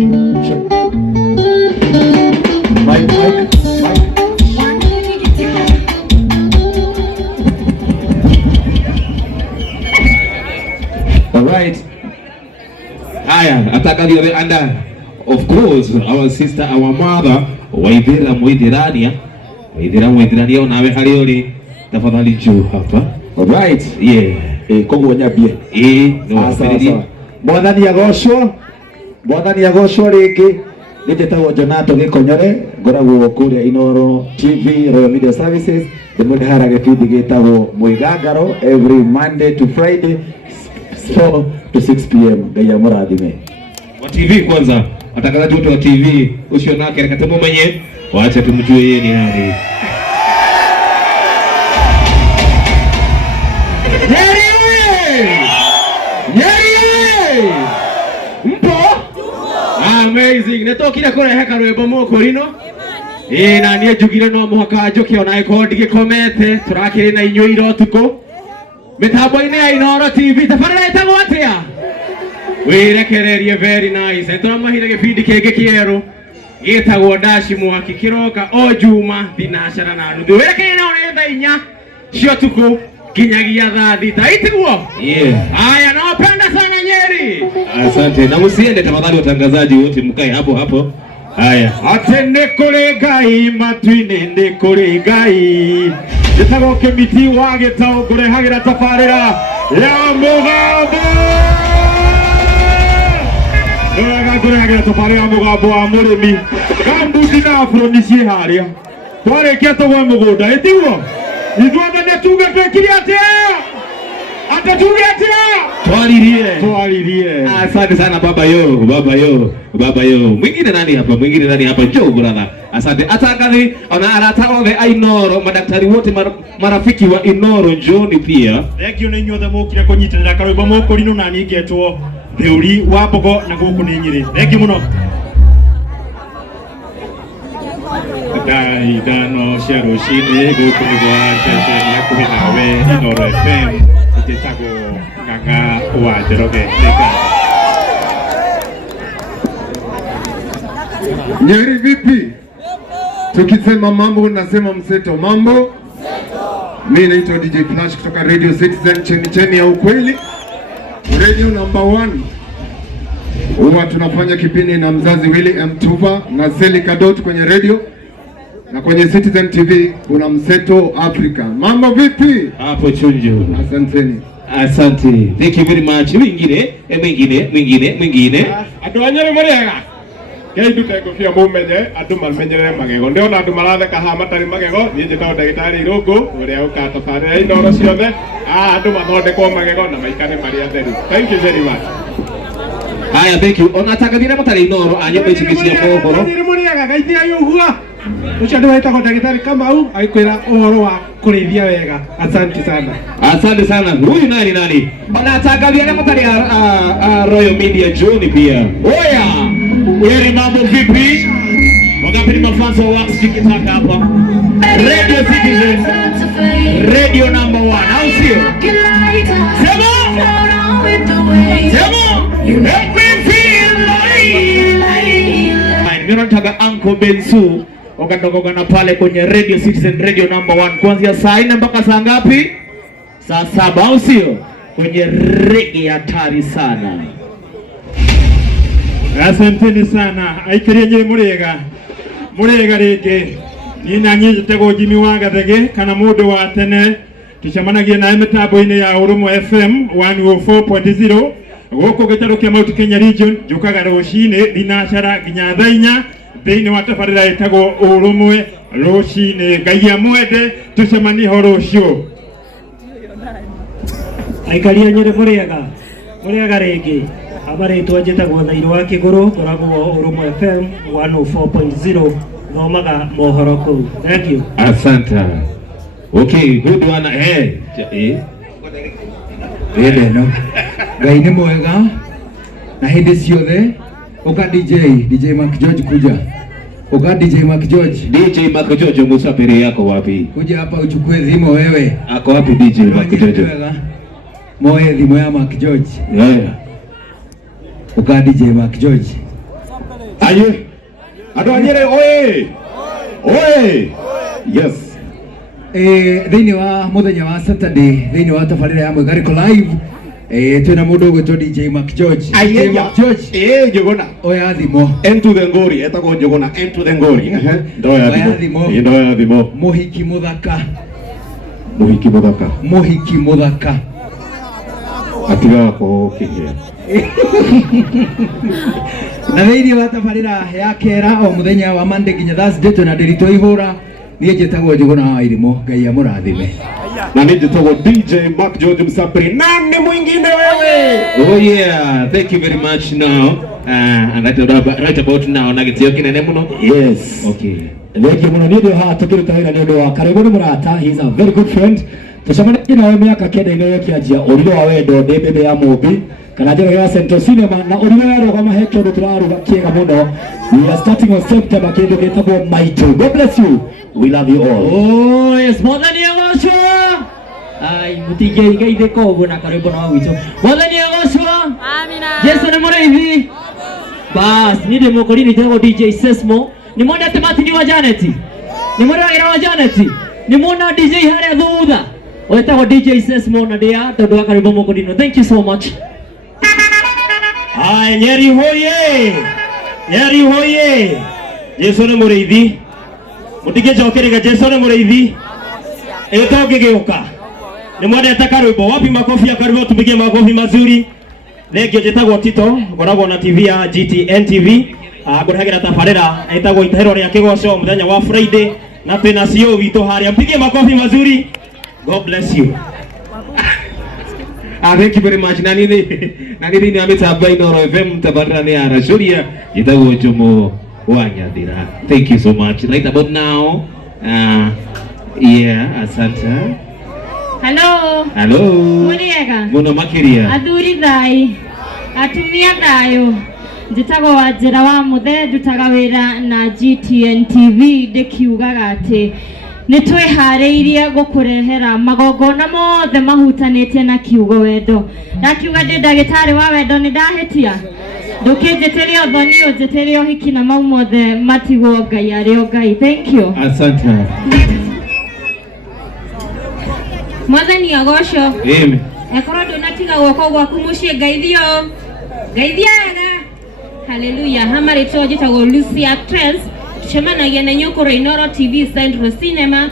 Alright. Aya, atakaliwe anda. Of course, our sister, our mother, Waithira Mwithirania. Waithira Mwithirania unawe halioli. Tafadhali njoo hapa. Alright. Yeah. Koguo nyambie. No, sawa. Mwathani agocwo. Mwathani agocwo ringi. Nĩnjĩtagwo Jonato Gĩkonyore, ngoragwo kũrĩa Inooro TV, Royal Media Services. Ndĩmũndehara gĩbindi gĩtagwo Mwĩgangaro every Monday to Friday 4 to 6 p.m. Ngai amũrathime. Wa TV kwanza, watangazaji wote wa TV, ucio nake reka tumumenye, waache tumjue yeye ni nani. Mpo? Amazing. Netokire kurehe rwimbo mukurino. Na niĩ njugire no mũhaka njoke ona ĩkorwo ndigĩkomete, tũrakĩrĩ na inyuĩ ira ũtukũ. Mĩtambo-inĩ ya Inooro TV, tabarĩra ĩtagwo atĩa? Wĩrekererie, very nice. Nĩtũramahire gĩbindi kĩngĩ kĩerũ gĩtagwo Ndaci Mwaki, kĩroka o Juma thinacara na nuthu. Wĩrekererie nao nĩ thaa 4 cia ũtukũ kinyagia thaa 6. Itiguo? Haya, nawapenda sana Nyeri. Asante. Na msiende tafadhali watangazaji wote, mkae hapo hapo. Haya. Atende kule Ngai matu-inĩ ndĩ kũrĩ Ngai. Gĩtagwo Kĩmiti wa Gĩtaũ ngũrehagĩra tabarĩra ya mũgambo. Ngũrehagĩra tabarĩra ya mũgambo wa mũrĩmi. Gambuti na afro nĩ ciĩ harĩa. Twarĩkia tũgwe mũgũnda. Itiguo? Ithuothe nĩtuge twĩkire atĩa? Atatuge atĩa? Twaririe. Asante sana baba yo, baba yo, baba yo. Mwingine nani hapa? Njoo brother. Asante. Atangazi ona arata othe a Inooro, madaktari wote marafiki wa Inooro njooni pia. Thank you na inyuothe mukire kunyitanira karwimbo mukurino na niĩ ngetwo Theuri wa Mbogo na gũkũ nĩ Nyeri. Thank you mũno. Ndano cia rũcinĩ gũkũ nĩ gwa ceceni hakuhĩ nawe Inooro FM. Njĩtagwo Ng'ang'a wa Njoroge. Nyeri vipi? Tukisema mambo nasema mseto. Mambo? Mimi naitwa DJ Flash kutoka Radio Citizen, cheni ya ukweli, radio number 1. Huwa tunafanya kipindi na mzazi Willy M. Tuva na Seli Kadot kwenye radio, na kwenye Citizen TV kuna Mseto Africa. Mambo vipi? Hapo chunjo. Asanteni. Asante. Thank you very much. Mwingine. Andũ a Nyeri mũrĩega. Ngai ndutego bia mũmenye andũ mamenyerere magego. Ndiona andũ maratheka haha matarĩ magego. Niĩ njĩtagwo ndagĩtarĩ Irũngũ ũrĩa ũkaga tabarĩra Inooro ciothe. Andũ mathondekwo magego na maikare marĩ atheru. Thank you very much. Haya, thank you. Ona tangathire matarĩ Inooro anyambe cia mohoro. Nyeri mũrĩega gaithia yũgua. Ucio andũ wetagwo ndagĩtarĩ Kamau agĩkwĩra ũhoro wa kũrĩithia wega. Asante sana. Asante sana. Huyu nani? Ona tangathire matarĩ Royal Media Journey pia. Oya. Nyeri mambo vipi? Wangapi ni mafanzo wa Wax Tikitaka hapa? Radio Citizen, radio number 1, au sio? Sema! You make me feel like mimi nataka Uncle Bensu wakatoka na pale kwenye Radio Citizen, radio number 1 kuanzia saa 4 mpaka saa ngapi? Saa 7, au sio? Kwenye reggae hatari sana. Asanteni sana. Aikirie Nyeri mũrĩega rĩngĩ. Niĩ na niĩ njĩtagwo Jimmy wa Gathege kana mũndũ wa tene. Tucemanagia nawe mĩtambo-inĩ ya Ũrũmwe FM 104.0 gũkũ gĩtarũ kĩa Mount Kenya Region. Njũkaga rũcinĩ thinacara nginya thaa 4 thĩinĩ wa tabarĩra ĩtagwo Ũrũmwe rũcinĩ. Ngai amwende, tucemanie ho rũciũ. Aikari a Nyeri mũrĩega rĩngĩ. Abaretwo njĩtagwo Thairu wa Kĩgũrũ, ngoragwo Ũrũmwe FM 104.0 thomaga mohoro kũu. Thank you. Asante. Okay, good one. No. Ngai nĩ mwega na hĩndĩ ciothe. Oka DJ Mark George kuja. Oka DJ Mark George musafiri yako wapi? Kuja hapa uchukue dhimo wewe. Ako wapi DJ Mark George? Moe dhimo ya Mark George. Yeah. Oka DJ Mark George. Aye. Ado anyere oye. Oye. Yes. Thĩinĩ wa mũthenya wa Saturday thĩinĩ wa tabarĩra ya Mũgariko live twĩna mũndũ ũgwĩtwo DJ Mark George. DJ Mark George. Njũgũna. Oya thimo. Into the ngori etagwo Njũgũna into the ngori. Oya thimo. Ndoya thimo. Mũhiki mũthaka. Mũhiki mũthaka. Mũhiki mũthaka. Atiga ko kĩhĩa. Na thĩinĩ wa tabarĩra ya kera o mũthenya wa Monday nginya Thursday twĩna Ndĩritũ Ihũra. Niĩ njĩtagwo Njũgũna wa Irimũ. Ngai amũrathime. Na niĩ njĩtagwo DJ Mark George Msapiri. Nani mwingine wewe? Oh yeah, thank you very much now. And right about now na gĩtĩo kĩnene mũno. Yes. Okay. Thank you mũno. Niĩ ndĩ haha tũkĩruta wĩra nĩ ũndũ wa Karĩbũ nĩ mũrata. He is a very good friend. Tũcemanirie nawe mĩaka kenda ĩno yũkĩanjia ũrirũ wa wendo ndĩ mbembe ya mũmbi kana njĩra ya Central Cinema na ũrirũ werũgama he kĩndũ tũraruga kĩega mũno. We are starting on September kĩndũ gĩtagwo Maitũ. God bless you. We love you all. Oh yes, Mwathani agocwo. Ai mũtingĩigaithĩka ũguo na Karĩbũ na witũ. Mwathani agocwo. Amina. Jesu nĩ mũrĩithi. Bas, niĩ ndĩ mũkũrinĩ njĩtagwo DJ Sesmo. Nĩ mwendete Martin wa Janet? Nĩ mwendete wa Janet? Nĩ mwona DJ harĩa thutha? Wetagwo DJ Sesmo na ndĩa tondũ wa Karĩbũ mũkũrinĩ. Thank you so much. Ai Nyeri hoye. Nyeri hoye. Jesu nĩ mũrĩithi. Mũtingĩcokerega Jesu nĩ mũrĩithi. Ĩto ngĩgĩũka. Nĩ mwendete Karĩbũ. Wapi makofi ya Karĩbũ tupigie makofi mazuri. Thengio njĩtagwo Tito, ngoragwo na TV ya GTN TV. Ngũrehagĩra tabarĩra ĩtagwo itahĩro rĩa kĩgoco mũthenya wa Friday na twĩna CEO witũ harĩa. Mpigie makofi mazuri. God bless you. Thank you very much. Nani ni ametambo Inooro FM tabarĩra nĩ aracuria gĩtagwo Njumu wa Nyathira. Thank you so much. Right about now. Yeah, asante. Hello. Hello. Mũrĩega. Mũno makĩria. Athuri thai. Atumia thayũ. Njĩtagwo Wanjĩra wa Mũthee ndutaga wĩra na GTN TV ndĩkiugaga atĩ nĩ twĩharĩirie gũkũrehera magongona mothe mahutanĩtie na kiugo wendo. Ndakiuga ndĩ ndagĩtarĩ wa wendo nĩ ndahĩtia. Ndũkĩnjĩtĩria ũthoni ũnjĩtĩria ũhiki na mau mothe matigwo Ngai arĩ o Ngai. Thank you. Asante. Mwathani agocwo. Amen. Ekorwo ndũnatiga guoko gwaku mũciĩ Ngeithio. Ngeithia wega. Hallelujah. Hamarĩtwo njĩtagwo Lucy Actress. Tucemanagia na nyũkũrũ Inooro TV Central Cinema.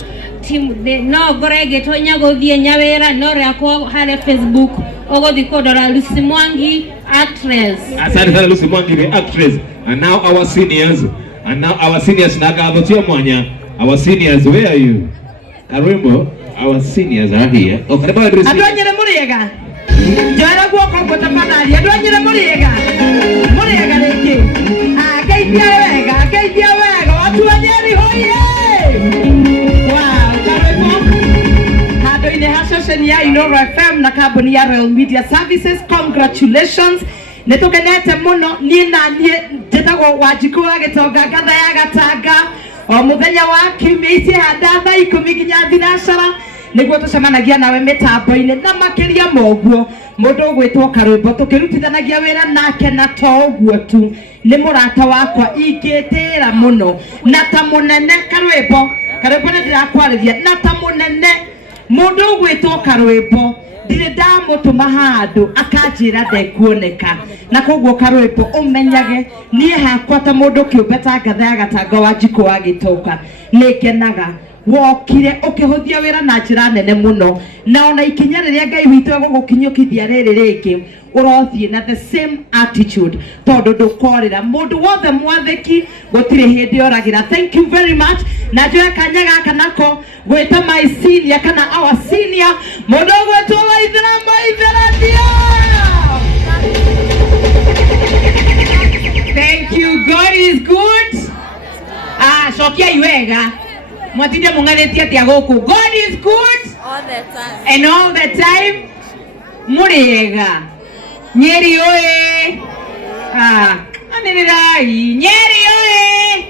No ngore ngĩtonya gũthiĩ nyawĩra no rĩakwo harĩa Facebook ũgũthiĩ kũndora Lucy Mwangi Actress. Asante sana Lucy Mwangi the actress. And now our seniors. Na gathotia mwanya. Our seniors, where are you? Karĩbũ. Our seniors are here. Oh, Karĩbũ Andrew. Andũ anyere mũrĩega. Njara guoko ngũtabanari. Andũ anyere mũrĩega. Mũrĩega rĩngĩ. Geithia wega. Watu wa Nyeri hoye. Wow, Karĩbũ. Handũ-inĩ ha ceceni ya Inooro FM na kambuni ya Royal Media Services. Congratulations. Nĩtũkenete mũno. Niĩ na niĩ njĩtagwo Wanjikũ wa Gĩtonga ngatha ya Gatanga. O mũthenya wa kiumia ici handa thaa 10 nginya thinacara nĩguo tũcemanagia nawe mĩtambo-inĩ na makĩria moguo mũndũ ũgwĩtwo Karĩbũ tũkĩrutithanagia wĩra nake na to ũguo tu nĩ mũrata wakwa ingĩtĩra mũno na ta mũnene Karĩbũ nĩ ndĩrakwarĩria na ta mũnene mũndũ ũgwĩtwo Karĩbũ ndirĩ ndamũtũma handũ akanjĩra ndekuoneka na koguo Karĩbũ ũmenyage niĩ hakwa ta mũndũ kĩũmbe ta ngatha ya Gatanga Wanjikũ wa Gĩtonga nĩngenaga wokire ũkĩhũthia wĩra na njĩra nene mũno na ona ikinya rĩrĩa Ngai witũ egũgũkinyũkithia rĩrĩ rĩngĩ ũrothiĩ na the same attitude tondũ ndũkorĩra mũndũ wothe mwathĩki gũtirĩ hĩndĩ oragĩra. Thank you very much na njoe kanya gaka nako gwĩta my senior kana our senior mũndũ ũgwĩtwo Waithĩra. Thank you. God is good. Cokia iwega. Mwatinde mungathĩtie atĩa gũkũ. God is good all the time. And all the time. Mũrĩega. Nyeri oye. Anĩrĩrai. Nyeri oye.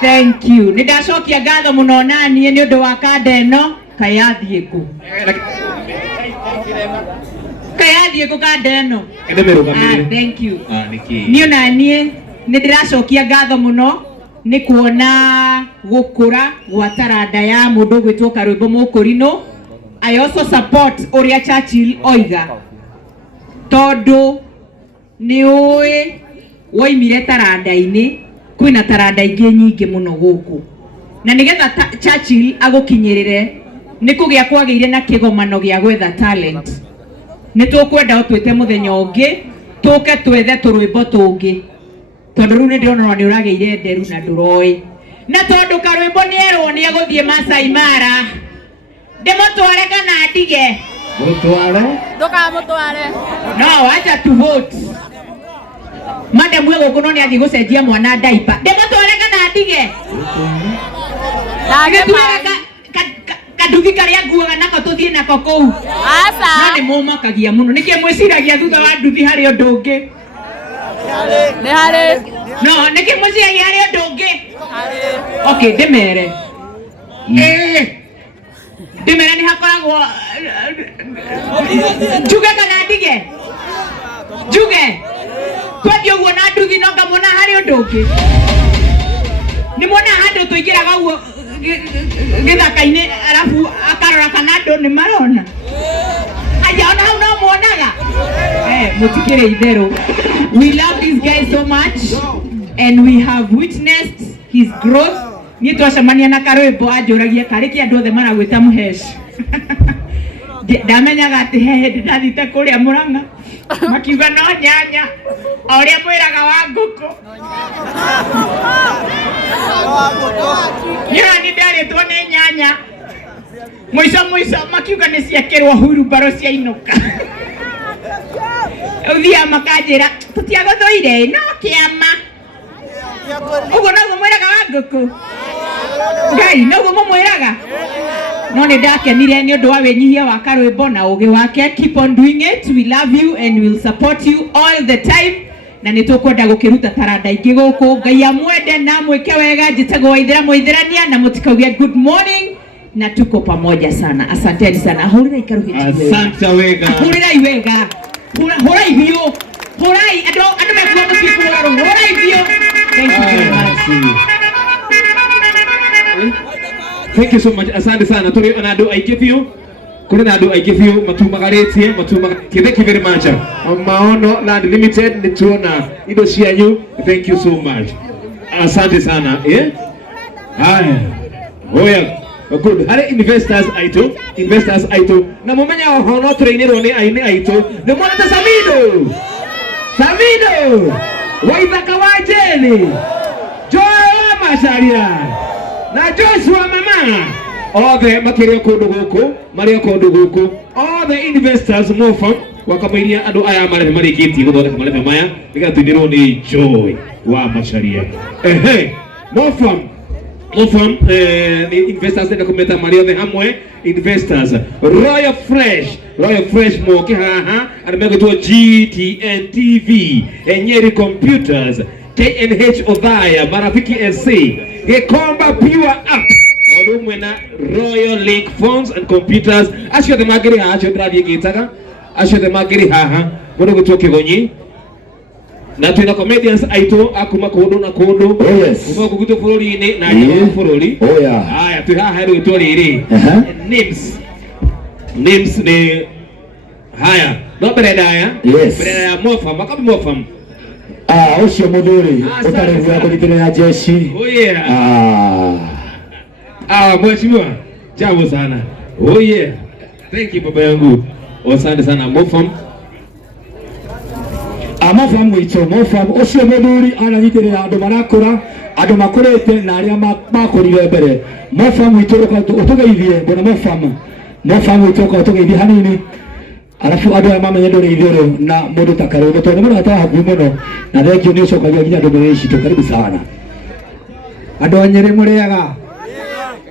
Thank you. Nĩndacokia ngatho mũno naniĩ nĩ ũndũ wa kanda ĩno. Kayathiĩ kũ. Kayathiĩ kũ kanda ĩno. Nĩmĩrũgamĩrĩre. Thank you. Nĩkĩ. Niĩ na niĩ nĩ ndĩracokia ngatho mũno nĩ kuona gũkũra gwa taranda ya mũndũ gwĩtwo Karwĩmbo Mũkũrinũ. I also support ũrĩa Churchill oiga, tondũ nĩ ũĩ woimire taranda-inĩ, kwĩna taranda ingĩ nyingĩ mũno gũkũ, na nĩgetha Churchill agũkinyĩrĩre nĩ kũgĩa kwagĩire na kĩgomano gĩa gwetha talent. Nĩ tũkwenda ũtwĩte mũthenya ũngĩ tũke twethe tũrwĩmbo tũngĩ, tondũ rĩu nĩ ndĩrona nĩ ũragĩire nderu na ndũroĩ, na tondũ Karwĩmbo nĩ erwo nĩ egũthiĩ Masai Mara, ndĩmũtware kana ndige? Mũtware. Ndũkamũtware. No, acha tu vote. Madam wewe gũkũ no nĩ athiĩ gũcenjia mwana diaper. Ndĩmũtware kana ndige? Kadugi karĩa nguaga nako tũthiĩ nako kũu. Aca. No nĩ mũmakagia mũno. Nĩkĩ mwĩciragia thutha wa nduthi harĩ ũndũ ũngĩ? Nĩ harĩ. No, nĩkĩ mwĩciragia harĩ ũndũ ũngĩ? Okay, ndĩmere. Ndĩmere nĩ hakoragwo njuge kana ndige? Njuge. Twathiĩ ũguo na nduthi no ngamwona harĩ ũndũ ũngĩ? Nĩ mwona handũ tũingĩraga ũguo gĩthaka-inĩ arabu akarora kana andũ nĩ marona? Aya, ona hau no mwonaga? Mũtikĩrĩ itherũ. We love this guy so much and we have witnessed his growth. Niĩ twacemania na Karwĩmbo anjũragia karĩ kĩ andũ othe maragwĩta Mũheci. Ndamenyaga atĩ he hĩndĩ ndathiĩte kũrĩa Mũrang'a makiuga no nyanya, o ũrĩa mwĩraga wa ngũkũ. Nĩ ndarĩtwo nĩ nyanya, mũico makiuga nĩ ciakĩrwo hurumbarũ ciainũka. Ũthiaga makanjĩra tũtiagũthũire no kĩama. Ũguo noguo mwĩraga wa ngũkũ? Ngai, noguo mũmwĩraga? No nĩ ndakenire nĩ ũndũ wa wĩnyihia wa Karwĩmbo na ũgĩ wake. Keep on doing it. We love you and we will support you all the time. Na nĩ tũkwenda gũkĩruta taranda ingĩ gũkũ. Ngai amwende na mwĩke wega. Njĩtagwo Waithĩra Mũithĩrania na mũtikauge good morning na tuko pamoja sana. Asanteni sana. Hũrĩrai Karuhiti. Asante wega. Hũrĩrai wega. Hũrai biũ. Hũrai andũ mekuwa mũtikũrarũ. Hũrai biũ. Thank you very much. Thank you so much. Asante sana. Tũrĩ na andũ aingĩ biũ. Kũrĩ na andũ aingĩ biũ matumagarĩtie. Thank you very much. Maono Land Limited nĩ tuona indo cianyu. Thank you so much. Asante sana. Haya. Oya. Good. Harĩ investors aitũ. Na mũmenya oho no tũrĩinĩrwo nĩ aini aitũ. Nĩ mwana ta Samido. Waithaka wa Jeni. Joy wa Macharia. Na Joshua Mama. Othe makĩrĩ kũndũ gũkũ. All the investors Mofam wakamairia andũ aya marĩkĩtie gũthondeka marebe maya nĩgetha tuinĩrwo nĩ Joy wa Macharia. Mofam investors nĩ kũmeta marĩ othe hamwe. Investors Royal Fresh moke haha arĩa megwĩtwo GTN TV, Nyeri Computers, KNH Othaya, Marafiki SC, Gikomba Pure App, ũndũ ũmwe na Royal Link Phones and Computers. Acio othe mangĩrĩ haha, acio ndĩrathiĩ ngĩtaga, acio othe mangĩrĩ haha mũndũ gwĩtwo Kĩgonyi. Na twĩna comedians aitũ akuma kũndũ na kũndũ. Kuma gwitũ bũrũri-inĩ na nja wa bũrũri. Haya, twĩ haha rĩtwa rĩrĩ names nĩ haya no mbere ndaya Mofam makabi Mofam. Ũcio mũthuri ũtarĩ gwa kũrikĩrĩra jeshi. Mheshimiwa, jambo sana. Thank you baba yangu. Asante sana Mofam. Mofam ũcio mũthuri ananyitĩrĩra andũ marakũra, andũ makũrĩte na arĩa makũrire mbere. Mofam witũ ũtũgeithie mbona Mofam witũ ũtũgeithie hanini. Alafu andũ aya mamenye ndũrĩ itherũ na mũndũ ta Karwĩmbo tondũ mũndũ ataha hakuhĩ mũno na thengio nĩ ũcokagia nginya ndũmĩrĩri citũ. Karibu sana. Andũ a Nyeri mũrĩaga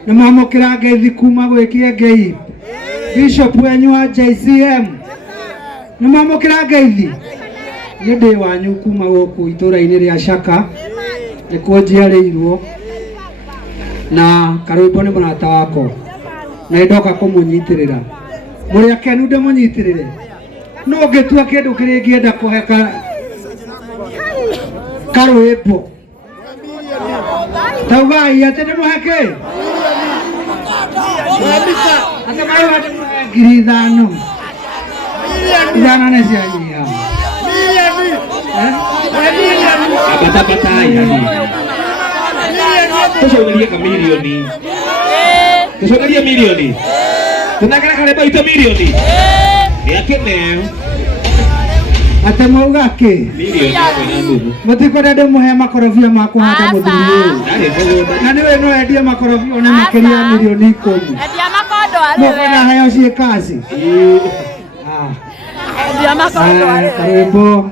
nĩ mamũkĩra ngeithi kuma gwĩ Kĩengei. Bishop wenyu wa JCM nĩ mamũkĩra ngeithi. Nĩ ndĩ wanyu kuma gũkũ itũũra-inĩ rĩa Shaka, nĩkuo njiarĩirwo na Karwĩmbo nĩ mũrata wakwa na ndoka kũmũnyitĩrĩra. Mũrĩ akenu ndĩmũnyitĩrĩre? No ngĩtua kĩndũ kĩrĩa ingĩenda kũhe karwimbo taugai atene muheke atamayo ngiri ithano ithano nĩ cianyia abatabatai tucogerie kamilioni tucogerie milioni tunagera kare baita milioni yakeneo ate mauga ki mutikwenda ndĩmũhe makorobia ma kũhanda mũthuri na nĩwe no endie makorobia one makĩria milioni 10 mũkwenda heo ciĩ kaci karwĩmbo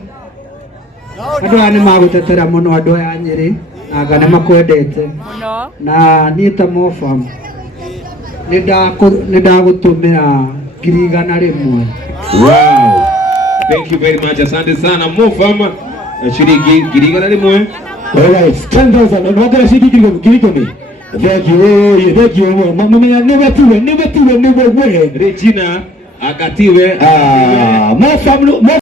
andũ aya nĩ magũtetera mũno andũ aya a Nyĩrĩ na anga nĩ makwendete na niĩ ta Mofam nĩ ndagũtũmĩra 100,000. Wow, thank you very much, asante sana Mofam, shilingi 100,000. Alright, 10,000 na wakala shilingi 10,000. Thank you. Mama never tiwe. Regina akatiwe Mofam